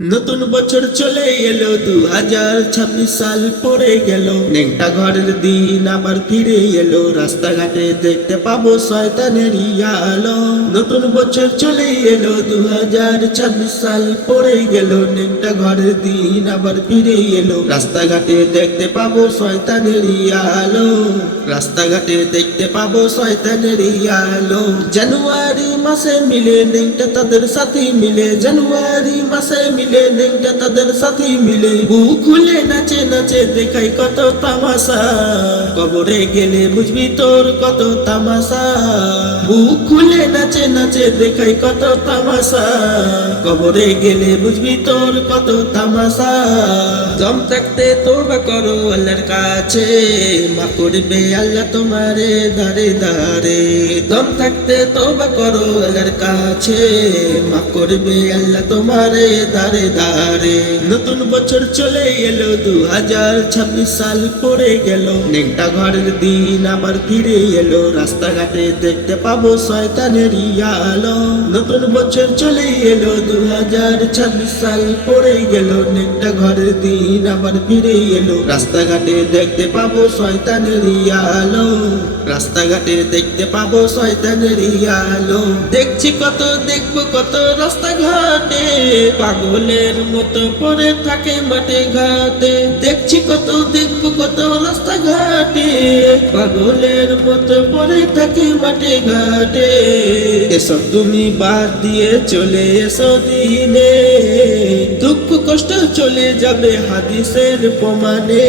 নতুন বছর চলে এলো 2026 সাল পড়ে গেল। নেংটা ঘরের দিন আবার ফিরে এলো, রাস্তাঘাটে দেখতে পাবো শয়তানের আলো। নতুন বছর চলে এলো 2026 সাল পড়ে গেল। নেংটা ঘরের দিন আবার ফিরে এলো, রাস্তাঘাটে দেখতে পাবো শয়তানের আলো। রাস্তাঘাটে দেখতে পাবো শয়তানের আলো। জানুয়ারি মাসে মিলে নেংটা তাদের সাথে মিলে, জানুয়ারি মাসে মিলে নেংটা তাদের সাথে মিলে। বুক খুলে নাচে নাচে দেখাই কত তামাশা, কবরে গেলে বুঝবি তোর কত তামাশা। বুক খুলে নাচে নাচে দেখাই কত তামাশা, কবরে গেলে বুঝবি তোর কত তামাশা। দম থাকতে তওবা করো আল্লাহর কাছে, মাফ করবে আল্লাহ তোমারে দারে দারে। দম থাকতে তওবা করো আল্লাহর কাছে, মাফ করবে আল্লাহ তোমারে দারে দারে। নতুন বছর চলে এলো 2026 সাল পড়ে গেল। নেংটা ঘরের দিন আবার ফিরে এলো, রাস্তাঘাটে দেখতে পাবো শয়তানের আলো। নতুন বছর চলে এলো 2026 সাল পড়ে গেল। নেংটা ঘরের দিন আবার ফিরে এলো, রাস্তাঘাটে দেখতে পাবো শয়তানের আলো। রাস্তাঘাটে দেখতে পাবো শয়তানের আলো। দেখছি কত দেখবো কত রাস্তাঘাটে, পাগলের মতো পড়ে থাকে মাঠে ঘাটে। দেখছি কত দেখবো কত রাস্তাঘাটে, পাগলের মতো পড়ে থাকে মাঠে ঘাটে। এসব তুমি বাদ দিয়ে চলে এসো দিনে, দুঃখ কষ্ট চলে যাবে হাদিসের প্রমাণে।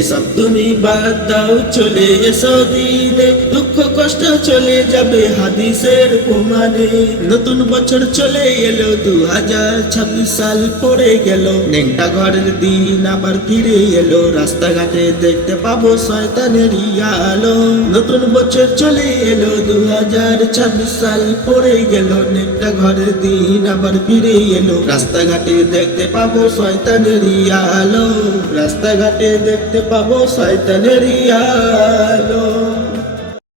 এসব তুমি বাদ দাও চলে এসো দিনে, দুঃখ কষ্ট চলে যাবে হাদিসের প্রমাণে। নতুন বছর চলে এলো 2026 সাল পড়ে গেল। নেংটা ঘরের দিন আবার ফিরে এলো, রাস্তাঘাটে দেখতে পাবো শয়তানের আলো। নতুন বছর চলে এলো 2026 সাল পড়ে গেল। নেংটা ঘরের দিন আবার ফিরে এলো, রাস্তাঘাটে দেখতে পাবো শয়তানের আলো। রাস্তাঘাটে দেখতে পাবো শয়তানের আলো।